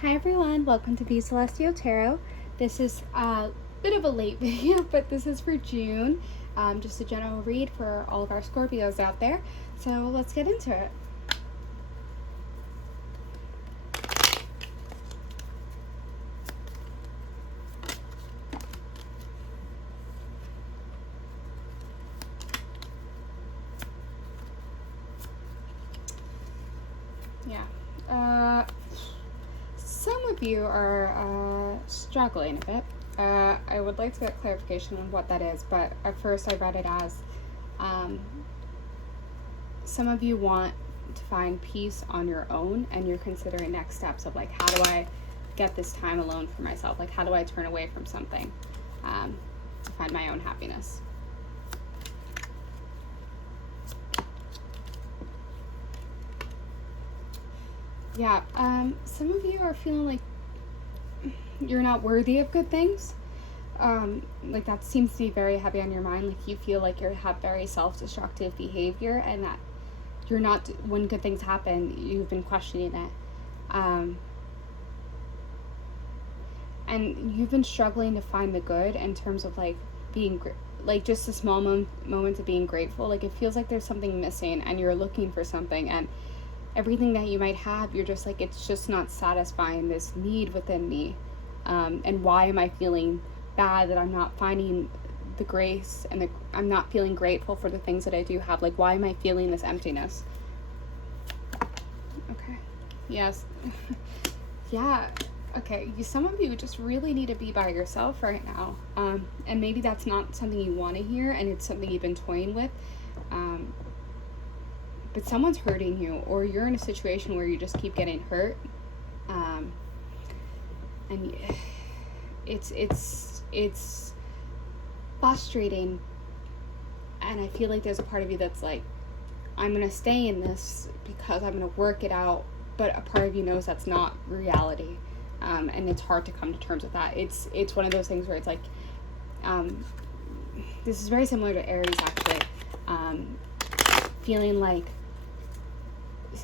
Hi everyone, welcome to the Celestial Tarot. This is a bit of a late video, but this is for June. Just a general read for all of our Scorpios out there. So let's get into it. Some of you are struggling a bit. I would like to get clarification on what that is, but at first I read it as some of you want to find peace on your own, and you're considering next steps of like, how do I get this time alone for myself? Like, how do I turn away from something to find my own happiness? Yeah, some of you are feeling like you're not worthy of good things. Like that seems to be very heavy on your mind. Like you feel like you have very self-destructive behavior, and that you're not, when good things happen, you've been questioning it. And you've been struggling to find the good in terms of like being, like just a small moment of being grateful. Like it feels like there's something missing and you're looking for something, and everything that you might have, you're just like, it's just not satisfying this need within me. And why am I feeling bad that I'm not finding the grace and I'm not feeling grateful for the things that I do have? Like, why am I feeling this emptiness? Okay. Yes. Yeah. Okay. Some of you just really need to be by yourself right now. And maybe that's not something you want to hear, and it's something you've been toying with. But someone's hurting you, or you're in a situation where you just keep getting hurt, and it's frustrating. And I feel like there's a part of you that's like, I'm gonna stay in this because I'm gonna work it out, but a part of you knows that's not reality, and it's hard to come to terms with that. It's one of those things where it's like, this is very similar to Aries actually, feeling like,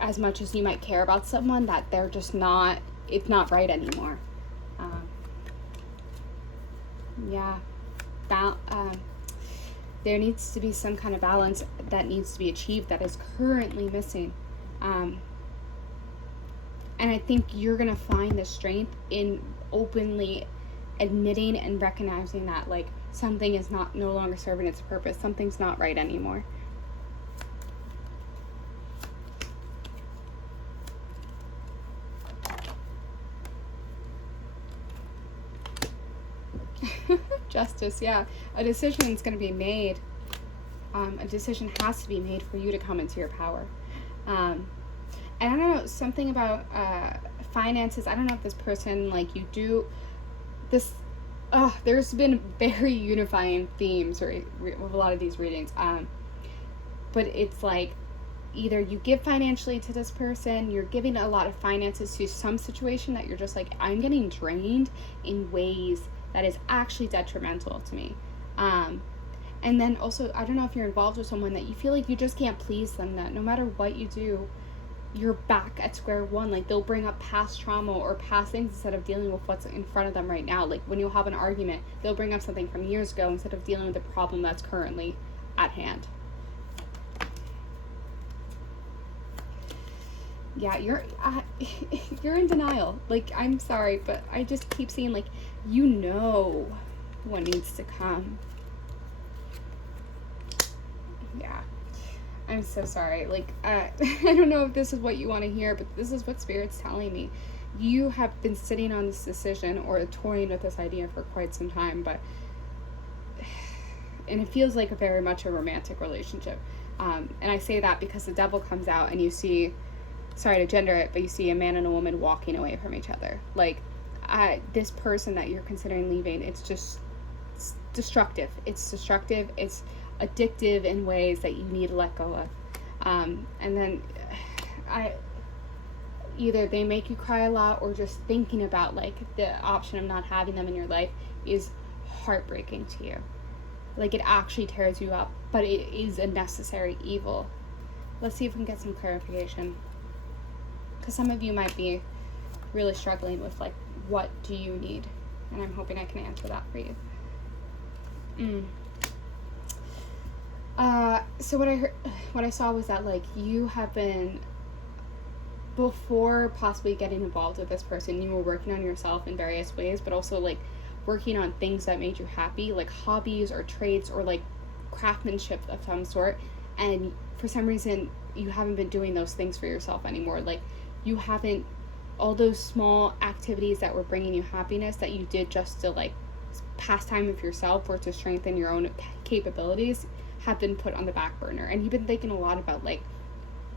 as much as you might care about someone, that they're just not, it's not right anymore. There needs to be some kind of balance that needs to be achieved that is currently missing. And I think you're gonna find the strength in openly admitting and recognizing that like something is no longer serving its purpose. Something's not right anymore. Justice, yeah. A decision is going to be made. A decision has to be made for you to come into your power. And I don't know, something about finances. I don't know if this person, like, you do this. There's been very unifying themes with a lot of these readings. But it's like, either you give financially to this person, you're giving a lot of finances to some situation that you're just like, I'm getting drained in ways that is actually detrimental to me. And then also, I don't know if you're involved with someone that you feel like you just can't please them, that no matter what you do, you're back at square one. Like they'll bring up past trauma or past things instead of dealing with what's in front of them right now. Like when you have an argument, they'll bring up something from years ago instead of dealing with the problem that's currently at hand. Yeah, you're in denial. Like, I'm sorry, but I just keep seeing, like, you know what needs to come. Yeah, I'm so sorry. Like, I don't know if this is what you want to hear, but this is what Spirit's telling me. You have been sitting on this decision or toying with this idea for quite some time, and it feels like very much a romantic relationship. And I say that because the Devil comes out and you see, sorry to gender it, but you see a man and a woman walking away from each other. Like, this person that you're considering leaving, it's destructive. It's destructive. It's addictive in ways that you need to let go of. And then either they make you cry a lot, or just thinking about like the option of not having them in your life is heartbreaking to you. Like, it actually tears you up, but it is a necessary evil. Let's see if we can get some clarification. Because some of you might be really struggling with, like, what do you need? And I'm hoping I can answer that for you. So what I saw was that, like, you have been, before possibly getting involved with this person, you were working on yourself in various ways, but also, like, working on things that made you happy, like hobbies or traits or, like, craftsmanship of some sort. And for some reason, you haven't been doing those things for yourself anymore. Like, you haven't, all those small activities that were bringing you happiness that you did just to, like, pass time with yourself or to strengthen your own capabilities have been put on the back burner. And you've been thinking a lot about, like,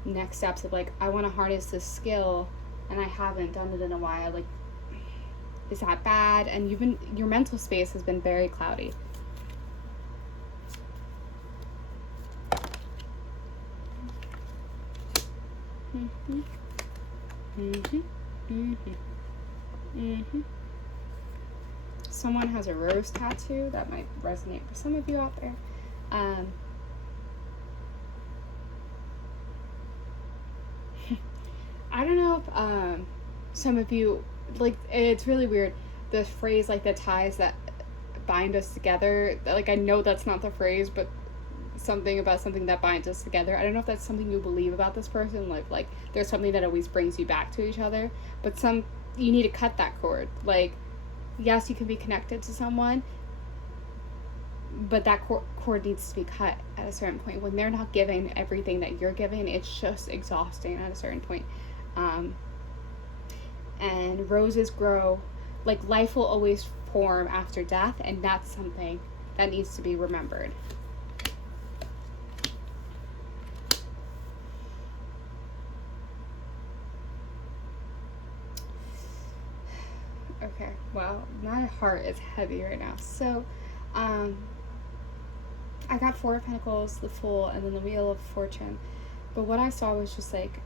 next steps of, like, I want to harness this skill and I haven't done it in a while. Like, is that bad? And your mental space has been very cloudy. Someone has a rose tattoo. That might resonate for some of you out there. I don't know if some of you, like, it's really weird, the phrase, like, the ties that bind us together. Like, I know that's not the phrase, but something about something that binds us together. I don't know if that's something you believe about this person, like there's something that always brings you back to each other, but you need to cut that cord. Like, yes, you can be connected to someone, but that cord needs to be cut at a certain point. When they're not giving everything that you're giving, it's just exhausting at a certain point. And roses grow, like, life will always form after death, and that's something that needs to be remembered. Okay, well, my heart is heavy right now. So, I got 4 of Pentacles, the Fool, and then the Wheel of Fortune. But what I saw was just, like,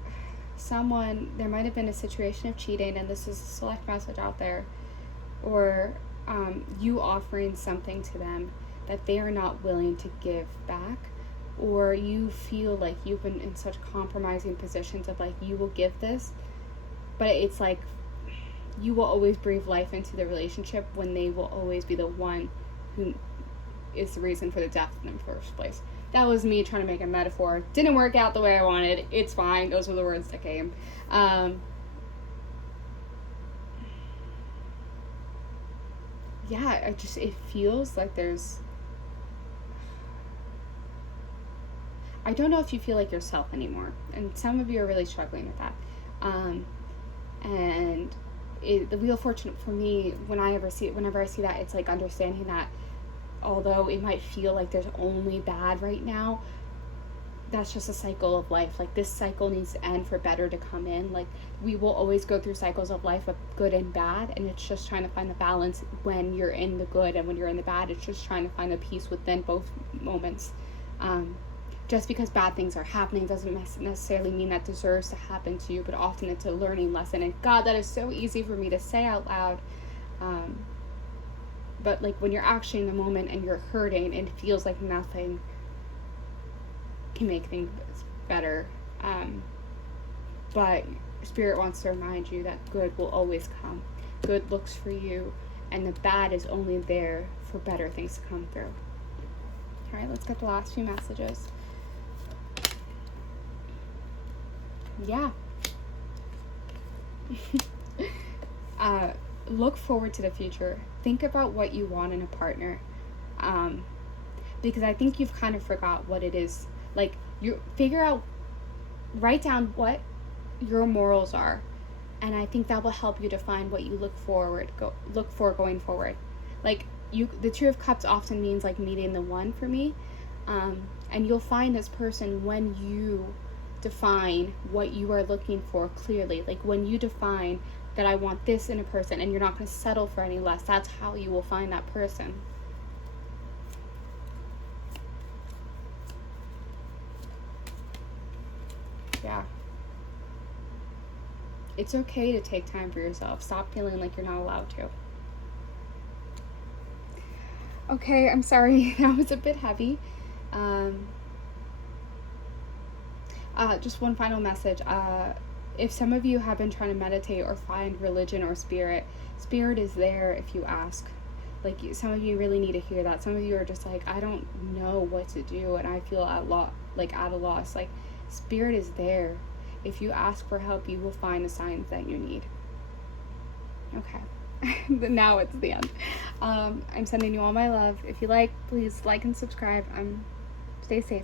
there might have been a situation of cheating, and this is a select message out there, or you offering something to them that they are not willing to give back, or you feel like you've been in such compromising positions of, like, you will give this, but it's like you will always breathe life into the relationship when they will always be the one who is the reason for the death in the first place. That was me trying to make a metaphor. Didn't work out the way I wanted. It's fine. Those were the words that came. Yeah, it feels like I don't know if you feel like yourself anymore. And some of you are really struggling with that. And the Wheel of Fortune for me, whenever I see that, it's like understanding that although it might feel like there's only bad right now, that's just a cycle of life. Like, this cycle needs to end for better to come in. Like, we will always go through cycles of life of good and bad, and it's just trying to find the balance when you're in the good and when you're in the bad. It's just trying to find the peace within both moments. Just because bad things are happening doesn't necessarily mean that deserves to happen to you, but often it's a learning lesson. And God, that is so easy for me to say out loud. But, like, when you're actually in the moment and you're hurting and it feels like nothing can make things better. But Spirit wants to remind you that good will always come. Good looks for you, and the bad is only there for better things to come through. All right, let's get the last few messages. Yeah. Look forward to the future. Think about what you want in a partner. Because I think you've kind of forgot what it is. Like, you write down what your morals are. And I think that will help you define what you look for going forward. Like, the Two of Cups often means, like, meeting the one for me. And you'll find this person when you define what you are looking for clearly. Like, when you define that I want this in a person and you're not going to settle for any less, that's how you will find that person. Yeah. It's okay to take time for yourself. Stop feeling like you're not allowed to. Okay, I'm sorry. That was a bit heavy. Just one final message. if some of you have been trying to meditate or find religion or spirit is there if you ask. Like, some of you really need to hear that. Some of you are just like, I don't know what to do, and I feel at a loss. Like, spirit is there. If you ask for help, you will find the signs that you need. Okay. Now it's the end. I'm sending you all my love. If you like, please like and subscribe. Stay safe.